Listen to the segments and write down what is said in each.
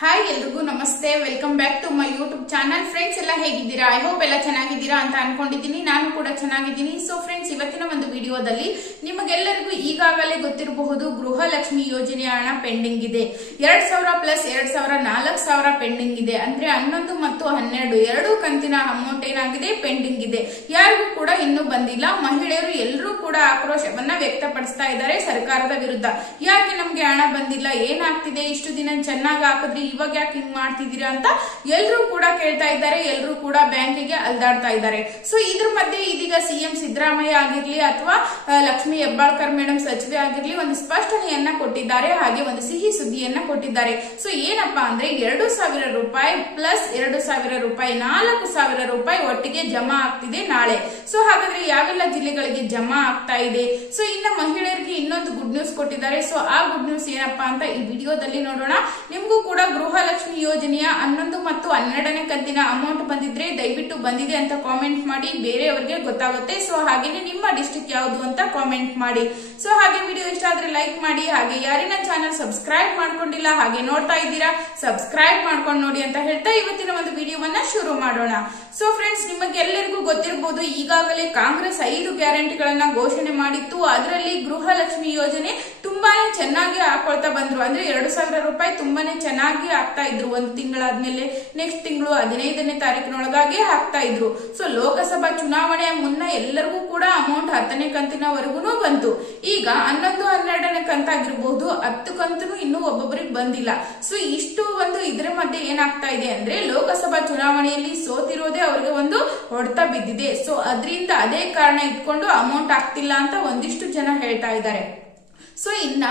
Hi ಎಲ್ರಿಗೂ ನಮಸ್ತೆ, welcome back to my YouTube channel. Friends ಎಲ್ಲ ಹೇಗಿದ್ದೀರಾ? ಐ ಹೋಪ್ ಎಲ್ಲ ಚೆನ್ನಾಗಿದ್ದೀರಾ ಅಂತ ಅನ್ಕೊಂಡಿದ್ದೀನಿ. ನಾನು ಕೂಡ ಚೆನ್ನಾಗಿದ್ದೀನಿ. ಸೊ ಫ್ರೆಂಡ್ಸ್, ಇವತ್ತಿನ ಒಂದು ವಿಡಿಯೋದಲ್ಲಿ ನಿಮಗೆಲ್ಲರಿಗೂ ಈಗಾಗಲೇ ಗೊತ್ತಿರಬಹುದು, ಗೃಹಲಕ್ಷ್ಮಿ ಯೋಜನೆಯ ಹಣ ಪೆಂಡಿಂಗ್ ಇದೆ. 2000 ಪ್ಲಸ್ 2000 4000 ಪೆಂಡಿಂಗ್ ಇದೆ. ಅಂದ್ರೆ 11 ಮತ್ತು 12 ಎರಡು ಕಂತಿನ ಅಮೌಂಟ್ ಏನಾಗಿದೆ, ಪೆಂಡಿಂಗ್ ಇದೆ. ಯಾರಿಗೂ ಕೂಡ ಇನ್ನೂ ಬಂದಿಲ್ಲ. ಮಹಿಳೆಯರು ಎಲ್ಲರೂ ಕೂಡ ಆಕ್ರೋಶವನ್ನ ವ್ಯಕ್ತಪಡಿಸ್ತಾ ಇದ್ದಾರೆ ಸರ್ಕಾರದ ವಿರುದ್ಧ. ಯಾಕೆ ನಮ್ಗೆ ಹಣ ಬಂದಿಲ್ಲ, ಏನಾಗ್ತಿದೆ, ಇಷ್ಟು ದಿನ ಚೆನ್ನಾಗಿ ಹಾಕಿದ್ರಿ, ಇವಾಗ ಯಾಕೆ ಹಿಂಗ್ ಮಾಡ್ತಿದ್ದೀರಾ ಅಂತ ಎಲ್ಲರೂ ಕೂಡ ಕೇಳ್ತಾ ಇದ್ದಾರೆ. ಎಲ್ಲರೂ ಕೂಡ ಬ್ಯಾಂಕಿಗೆ ಅಲ್ದಾಡ್ತಾ ಇದ್ದಾರೆ. ಸೊ ಇದ್ರ ಮಧ್ಯೆ ಇದೀಗ ಸಿಎಂ ಸಿದ್ದರಾಮಯ್ಯ ಆಗಿರ್ಲಿ ಅಥವಾ ಲಕ್ಷ್ಮಿ ಹೆಬ್ಬಾಳ್ಕರ್ ಮೇಡಮ್ ಸಚಿವೆ ಆಗಿರ್ಲಿ ಒಂದು ಸ್ಪಷ್ಟನೆಯನ್ನ ಕೊಟ್ಟಿದ್ದಾರೆ. ಹಾಗೆ ಒಂದು ಸಿಹಿ ಸುದ್ದಿಯನ್ನ ಕೊಟ್ಟಿದ್ದಾರೆ. ಸೊ ಏನಪ್ಪಾ ಅಂದ್ರೆ 2000 ರೂಪಾಯಿ ಪ್ಲಸ್ 2000 ರೂಪಾಯಿ 4000 ರೂಪಾಯಿ ಒಟ್ಟಿಗೆ ಜಮಾ ಆಗ್ತಿದೆ ನಾಳೆ. ಸೊ ಹಾಗಾದ್ರೆ ಯಾವೆಲ್ಲ ಜಿಲ್ಲೆಗಳಿಗೆ ಜಮಾ ಆಗ್ತಾ ಇದೆ? ಸೊ ಇನ್ನ ಮಹಿಳೆಯರಿಗೆ ಇನ್ನೊಂದು ಗುಡ್ ನ್ಯೂಸ್ ಕೊಟ್ಟಿದ್ದಾರೆ. ಸೊ ಆ ಗುಡ್ ನ್ಯೂಸ್ ಏನಪ್ಪಾ ಅಂತ ಈ ವಿಡಿಯೋದಲ್ಲಿ ನೋಡೋಣ. ನಿಮಗೂ ಕೂಡ ಗೃಹಲಕ್ಷ್ಮಿ ಯೋಜನೆಯ 11 ಮತ್ತು 12ನೇ ಕಂತಿನ ಅಮೌಂಟ್ ಬಂದಿದ್ರೆ ದಯವಿಟ್ಟು ಬಂದಿದೆ ಅಂತ ಕಾಮೆಂಟ್ ಮಾಡಿ, ಬೇರೆಯವರಿಗೆ ಗೊತ್ತಾಗುತ್ತೆ. ಸೊ ಹಾಗೇನೆ ನಿಮ್ಮ ಡಿಸ್ಟ್ರಿಕ್ಟ್ ಯಾವುದು ಅಂತ ಕಾಮೆಂಟ್ ಮಾಡಿ. ಸೊ ಹಾಗೆ ವಿಡಿಯೋ ಇಷ್ಟ ಆದ್ರೆ ಲೈಕ್ ಮಾಡಿ. ಹಾಗೆ ಯಾರಿನ ಚಾನಲ್ ಸಬ್ಸ್ಕ್ರೈಬ್ ಮಾಡ್ಕೊಂಡಿಲ್ಲ ಹಾಗೆ ನೋಡ್ತಾ ಇದ್ದೀರಾ, ಸಬ್ಸ್ಕ್ರೈಬ್ ಮಾಡ್ಕೊಂಡು ನೋಡಿ ಅಂತ ಹೇಳ್ತಾ ಇವತ್ತಿನ ಒಂದು ವಿಡಿಯೋವನ್ನ ಶುರು ಮಾಡೋಣ. ಸೊ ಫ್ರೆಂಡ್ಸ್, ನಿಮಗೆಲ್ಲರಿಗೂ ಗೊತ್ತಿರಬಹುದು, ಈಗಾಗಲೇ ಕಾಂಗ್ರೆಸ್ 5 ಗ್ಯಾರಂಟಿಗಳನ್ನ ಘೋಷಣೆ ಮಾಡಿತ್ತು. ಅದರಲ್ಲಿ ಗೃಹಲಕ್ಷ್ಮಿ ಯೋಜನೆ ತುಂಬಾನೇ ಚೆನ್ನಾಗಿ ಹಾಕೊಳ್ತಾ ಬಂದ್ರು. ಅಂದ್ರೆ 2000 ರೂಪಾಯಿ ತುಂಬಾನೇ ಚೆನ್ನಾಗಿ ಆಗ್ತಾ ಇದ್ರು. ಒಂದು ತಿಂಗಳಾದ್ಮೇಲೆ ನೆಕ್ಸ್ಟ್ ತಿಂಗಳು 15ನೇ ತಾರೀಕಿನೊಳಗಾಗಿ ಹಾಕ್ತಾ ಇದ್ರು. ಸೊ ಲೋಕಸಭಾ ಚುನಾವಣೆಯ ಮುನ್ನ ಎಲ್ಲರಿಗೂ ಕೂಡ ಅಮೌಂಟ್ 10ನೇ ಕಂತಿನವರೆಗೂ ಬಂತು. ಈಗ 11, 12ನೇ ಕಂತಾಗಿರ್ಬಹುದು, 10 ಕಂತು ಇನ್ನೂ ಒಬ್ಬೊಬ್ಬರಿಗೆ ಬಂದಿಲ್ಲ. ಸೊ ಇಷ್ಟು ಒಂದು ಇದರ ಮಧ್ಯೆ ಏನಾಗ್ತಾ ಇದೆ ಅಂದ್ರೆ ಲೋಕಸಭಾ ಚುನಾವಣೆಯಲ್ಲಿ ಸೋತಿರೋದೇ ಅವರಿಗೆ ಒಂದು ಹೊಡೆತ ಬಿದ್ದಿದೆ. ಸೊ ಅದರಿಂದ ಅದೇ ಕಾರಣ ಇಟ್ಕೊಂಡು ಅಮೌಂಟ್ ಆಗ್ತಿಲ್ಲ ಅಂತ ಒಂದಿಷ್ಟು ಜನ ಹೇಳ್ತಾ ಇದ್ದಾರೆ. ಸೊ ಇನ್ನ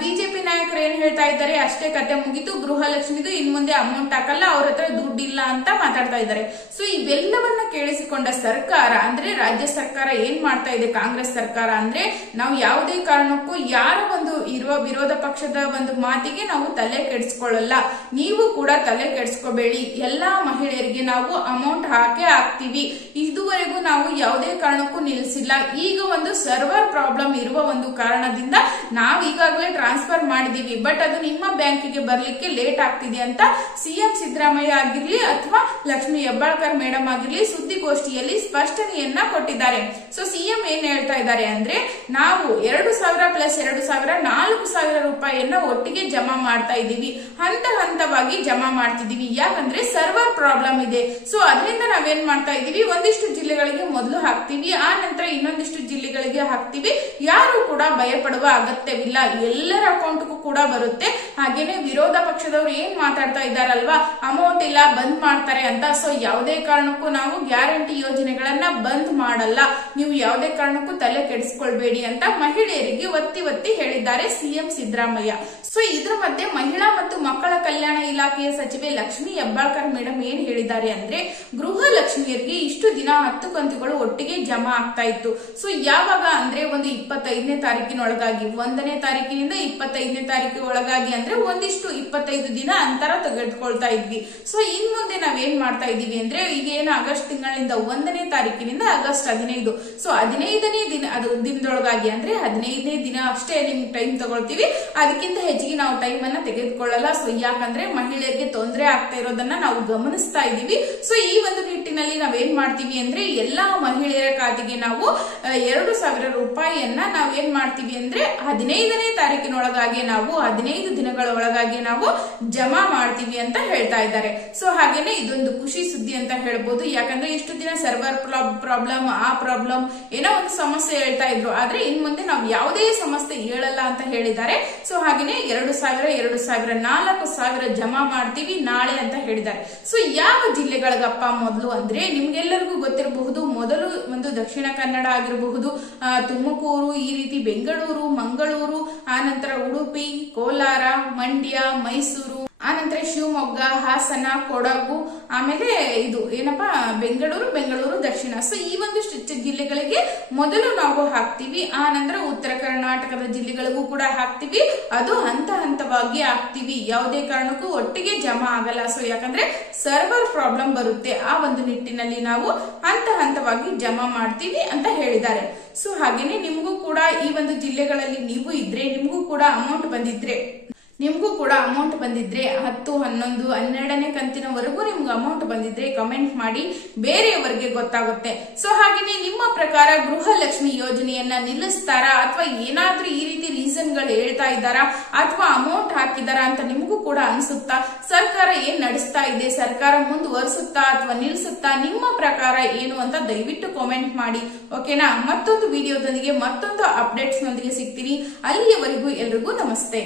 ಬಿಜೆಪಿ ನಾಯಕರು ಏನ್ ಹೇಳ್ತಾ ಇದ್ದಾರೆ, ಅಷ್ಟೇ ಕತೆ ಮುಗಿತು, ಗೃಹಲಕ್ಷ್ಮಿದು ಇನ್ ಮುಂದೆ ಅಮೌಂಟ್ ಹಾಕಲ್ಲ, ಅವ್ರ ಹತ್ರ ದುಡ್ಡಿಲ್ಲ ಅಂತ ಮಾತಾಡ್ತಾ ಇದ್ದಾರೆ. ಸೊ ಇವೆಲ್ಲವನ್ನ ಕೇಳಿಸಿಕೊಂಡ ಸರ್ಕಾರ ಅಂದ್ರೆ ರಾಜ್ಯ ಸರ್ಕಾರ ಏನ್ ಮಾಡ್ತಾ ಇದೆ, ಕಾಂಗ್ರೆಸ್ ಸರ್ಕಾರ ಅಂದ್ರೆ ನಾವು ಯಾವುದೇ ಕಾರಣಕ್ಕೂ ಯಾರ ಒಂದು ಇರುವ ವಿರೋಧ ಪಕ್ಷದ ಒಂದು ಮಾತಿಗೆ ನಾವು ತಲೆ ಕೆಡಿಸ್ಕೊಳ್ಳಲ್ಲ. ನೀವು ಕೂಡ ತಲೆ ಕೆಡಿಸ್ಕೋಬೇಡಿ. ಎಲ್ಲಾ ಮಹಿಳೆಯರಿಗೆ ನಾವು ಅಮೌಂಟ್ ಹಾಕೇ ಹಾಕ್ತಿವಿ. ಇದುವರೆಗೂ ನಾವು ಯಾವುದೇ ಕಾರಣಕ್ಕೂ ನಿಲ್ಲಿಸಿಲ್ಲ. ಈಗ ಒಂದು ಸರ್ವರ್ ಪ್ರಾಬ್ಲಮ್ ಇರುವ ಒಂದು ಕಾರಣದಿಂದ ನಾವು ಈಗಾಗಲೇ ಟ್ರಾನ್ಸ್ಫರ್ ಮಾಡಿದೀವಿ, ಬಟ್ ಅದು ನಿಮ್ಮ ಬ್ಯಾಂಕಿಗೆ ಬರ್ಲಿಕ್ಕೆ ಲೇಟ್ ಆಗ್ತಿದೆ ಅಂತ ಸಿಎಂ ಸಿದ್ದರಾಮಯ್ಯ ಆಗಿರ್ಲಿ ಅಥವಾ ಲಕ್ಷ್ಮಿ ಹೆಬ್ಬಾಳ್ಕರ್ ಮೇಡಮ್ ಆಗಿರ್ಲಿ ಸುದ್ದಿಗೋಷ್ಠಿಯಲ್ಲಿ ಸ್ಪಷ್ಟನೆಯನ್ನ ಕೊಟ್ಟಿದ್ದಾರೆ. ಸೊ ಸಿಎಂ ಏನ್ ಹೇಳ್ತಾ ಇದ್ದಾರೆ ಅಂದ್ರೆ, ನಾವು 2000 ಪ್ಲಸ್ 2000 4000 ರೂಪಾಯಿಯನ್ನ ಒಟ್ಟಿಗೆ ಜಮಾ ಮಾಡ್ತಾ ಇದೀವಿ, ಹಂತ ಹಂತವಾಗಿ ಜಮಾ ಮಾಡ್ತಿದೀವಿ. ಯಾಕಂದ್ರೆ ಸರ್ವರ್ ಪ್ರಾಬ್ಲಮ್ ಇದೆ. ಸೊ ಅದರಿಂದ ನಾವೇನ್ ಮಾಡ್ತಾ ಇದೀವಿ, ಒಂದಿಷ್ಟು ಜಿಲ್ಲೆಗಳಿಗೆ ಮೊದಲು ಹಾಕ್ತಿವಿ, ಆ ನಂತರ ಇನ್ನೊಂದಿಷ್ಟು ಜಿಲ್ಲೆಗಳಿಗೆ ಹಾಕ್ತಿವಿ. ಯಾರು ಕೂಡ ಭಯಪಡುವ ಅಗತ್ಯವಿಲ್ಲ, ಎಲ್ಲರ ಅಕೌಂಟ್ಗೂ ಕೂಡ ಬರುತ್ತೆ. ಹಾಗೇನೆ ವಿರೋಧ ಪಕ್ಷದವರು ಏನ್ ಮಾತಾಡ್ತಾ ಇದ್ದಾರಲ್ವಾ, ಅಮೌಂಟ್ ಇಲ್ಲ ಬಂದ್ ಮಾಡ್ತಾರೆ ಅಂತ. ಸೊ ಯಾವುದೇ ಕಾರಣಕ್ಕೂ ನಾವು ಗ್ಯಾರಂಟಿ ಯೋಜನೆಗಳನ್ನ ಬಂದ್ ಮಾಡಲ್ಲ, ನೀವು ಯಾವುದೇ ಕಾರಣಕ್ಕೂ ತಲೆ ಕೆಡಿಸ್ಕೊಳ್ಬೇಡಿ ಅಂತ ಮಹಿಳೆಯರಿಗೆ ಒತ್ತಿ ಒತ್ತಿ ಹೇಳಿದ್ದಾರೆ ಸಿಎಂ ಸಿದ್ದರಾಮಯ್ಯ. ಸೊ ಇದ್ರ ಮಧ್ಯೆ ಮಹಿಳಾ ಮತ್ತು ಮಕ್ಕಳ ಕಲ್ಯಾಣ ಇಲಾಖೆಯ ಸಚಿವೆ ಲಕ್ಷ್ಮಿ ಹೆಬ್ಬಾಳ್ಕರ್ ಮೇಡಮ್ ಏನ್ ಹೇಳಿದ್ದಾರೆ ಅಂದ್ರೆ, ಗೃಹಲಕ್ಷ್ಮಿಯರಿಗೆ ಇಷ್ಟು ದಿನ 10 ಕಂತುಗಳು ಒಟ್ಟಿಗೆ ಜಮಾ ಆಗ್ತಾ ಇತ್ತು. ಸೊ ಯಾವಾಗ ಅಂದ್ರೆ ಒಂದು 25ನೇ ತಾರೀಕಿನೊಳಗಾಗಿ, 1ನೇ ತಾರೀಕಿನಿಂದ 25ನೇ ತಾರೀಕು ಒಳಗಾಗಿ ಅಂದ್ರೆ ಒಂದಿಷ್ಟು 25 ದಿನ ಅಂತರ ತೆಗೆದುಕೊಳ್ತಾ ಇದ್ವಿ. ಸೊ ಇನ್ ಮುಂದೆ ನಾವೇನ್ ಮಾಡ್ತಾ ಇದೀವಿ ಅಂದ್ರೆ, ಈಗ ಏನು ಆಗಸ್ಟ್ ತಿಂಗಳಿಂದ 1ನೇ ತಾರೀಕಿನಿಂದ ಆಗಸ್ಟ್ 15, ಸೊ 15ನೇ ದಿನ ಅದು ದಿನದೊಳಗಾಗಿ ಅಂದ್ರೆ 15ನೇ ದಿನ ಅಷ್ಟೇ ನಿಮ್ಗೆ ಟೈಮ್ ತಗೊಳ್ತೀವಿ. ಅದಕ್ಕಿಂತ ಹೆಚ್ಚಿಗೆ ನಾವು ಟೈಮ್ ಅನ್ನ ತೆಗೆದುಕೊಳ್ಳಲ್ಲ. ಸೊ ಯಾಕಂದ್ರೆ ಮಹಿಳೆಯರಿಗೆ ತೊಂದರೆ ಆಗ್ತಾ ಇರೋದನ್ನ ನಾವು ಗಮನಿಸ್ತಾ ಇದೀವಿ. ಸೊ ಈ ಒಂದು ನಿಟ್ಟಿನಲ್ಲಿ ನಾವೇನ್ ಮಾಡ್ತೀವಿ ಅಂದ್ರೆ, ಎಲ್ಲಾ ಮಹಿಳೆಯರ ಖಾತೆಗೆ ನಾವು 2000 ರೂಪಾಯಿಯನ್ನ ನಾವೇನ್ ಮಾಡ್ತೀವಿ ಅಂದ್ರೆ 15ನೇ ತಾರೀಕಿನೊಳಗಾಗಿ ನಾವು 15 ದಿನಗಳ ಒಳಗಾಗಿ ನಾವು ಜಮಾ ಮಾಡ್ತೀವಿ ಅಂತ ಹೇಳ್ತಾ ಇದ್ದಾರೆ. ಸೊ ಹಾಗೇನೆ ಇದೊಂದು ಖುಷಿ ಸುದ್ದಿ ಅಂತ ಹೇಳ್ಬೋದು. ಯಾಕಂದ್ರೆ ಇಷ್ಟು ದಿನ ಸರ್ವರ್ ಪ್ರಾಬ್ಲಮ್, ಆ ಪ್ರಾಬ್ಲಮ್ ಏನೋ ಒಂದು ಸಮಸ್ಯೆ ಹೇಳ್ತಾ ಇದ್ರು, ಆದ್ರೆ ಇನ್ ಮುಂದೆ ನಾವು ಯಾವುದೇ ಸಮಸ್ಯೆ ಹೇಳಲ್ಲ ಅಂತ ಹೇಳಿದ್ದಾರೆ. ಸೊ ಹಾಗೇನೆ 2000, 2000, 4000 ಜಮಾ ಮಾಡ್ತೀವಿ ನಾಳೆ ಅಂತ ಹೇಳಿದ್ದಾರೆ. ಸೊ ಯಾವ ಜಿಲ್ಲೆಗಳಿಗಪ್ಪ ಮೊದಲು ಅಂದ್ರೆ, ನಿಮ್ಗೆಲ್ಲರಿಗೂ ಗೊತ್ತಿರಬಹುದು, ಮೊದಲು ಒಂದು ದಕ್ಷಿಣ ಕನ್ನಡ ಆಗಿರಬಹುದು, ತುಮಕೂರು, ಈ ರೀತಿ ಬೆಂಗಳೂರು, ಮಂಗಳೂರು, ಆನಂತರ ಉಡುಪಿ, ಕೋಲಾರ, ಮಂಡ್ಯ, ಮೈಸೂರು, ಆನಂತರ ಶಿವಮೊಗ್ಗ, ಹಾಸನ, ಕೊಡಗು, ಆಮೇಲೆ ಇದು ಏನಪ್ಪಾ ಬೆಂಗಳೂರು ದಕ್ಷಿಣ. ಸೊ ಈ ಒಂದಿಷ್ಟು ಜಿಲ್ಲೆಗಳಿಗೆ ಮೊದಲು ನಾವು ಹಾಕ್ತಿವಿ. ಆ ನಂತರ ಉತ್ತರ ಕರ್ನಾಟಕದ ಜಿಲ್ಲೆಗಳಿಗೂ ಕೂಡ ಹಾಕ್ತಿವಿ. ಅದು ಹಂತ ಹಂತವಾಗಿ ಹಾಕ್ತಿವಿ, ಯಾವುದೇ ಕಾರಣಕ್ಕೂ ಒಟ್ಟಿಗೆ ಜಮಾ ಆಗಲ್ಲ. ಸೊ ಯಾಕಂದ್ರೆ ಸರ್ವರ್ ಪ್ರಾಬ್ಲಮ್ ಬರುತ್ತೆ, ಆ ಒಂದು ನಿಟ್ಟಿನಲ್ಲಿ ನಾವು ಹಂತ ಹಂತವಾಗಿ ಜಮಾ ಮಾಡ್ತೀವಿ ಅಂತ ಹೇಳಿದ್ದಾರೆ. ಸೊ ಹಾಗೇನೆ ನಿಮಗೂ ಕೂಡ ಈ ಒಂದು ಜಿಲ್ಲೆಗಳಲ್ಲಿ ನೀವು ಇದ್ರೆ, ನಿಮಗೂ ಕೂಡ ಅಮೌಂಟ್ ಬಂದಿದ್ರೆ ನಿಮ್ಗೂ ಕೂಡ ಅಮೌಂಟ್ ಬಂದಿದ್ರೆ 10, 11, 12ನೇ ಕಂತಿನವರೆಗೂ ನಿಮ್ಗೆ ಅಮೌಂಟ್ ಬಂದಿದ್ರೆ ಕಮೆಂಟ್ ಮಾಡಿ, ಬೇರೆಯವರಿಗೆ ಗೊತ್ತಾಗುತ್ತೆ. ಸೊ ಹಾಗೇನೆ ನಿಮ್ಮ ಪ್ರಕಾರ ಗೃಹಲಕ್ಷ್ಮಿ ಯೋಜನೆಯನ್ನ ನಿಲ್ಲಿಸ್ತಾರಾ ಅಥವಾ ಏನಾದ್ರೂ ಈ ರೀತಿ ರೀಸನ್ ಗಳು ಹೇಳ್ತಾ ಇದ್ದಾರಾ ಅಥವಾ ಅಮೌಂಟ್ ಹಾಕಿದಾರಾ ಅಂತ ನಿಮಗೂ ಕೂಡ ಅನ್ಸುತ್ತಾ? ಸರ್ಕಾರ ಏನ್ ನಡೆಸ್ತಾ ಇದೆ, ಸರ್ಕಾರ ಮುಂದುವರಿಸುತ್ತಾ ಅಥವಾ ನಿಲ್ಲಿಸುತ್ತಾ? ನಿಮ್ಮ ಪ್ರಕಾರ ಏನು ಅಂತ ದಯವಿಟ್ಟು ಕಾಮೆಂಟ್ ಮಾಡಿ. ಓಕೆನಾ? ಮತ್ತೊಂದು ವಿಡಿಯೋದೊಂದಿಗೆ ಮತ್ತೊಂದು ಅಪ್ಡೇಟ್ಸ್ ನೊಂದಿಗೆ ಸಿಗ್ತೀನಿ. ಅಲ್ಲಿಯವರೆಗೂ ಎಲ್ರಿಗೂ ನಮಸ್ತೆ.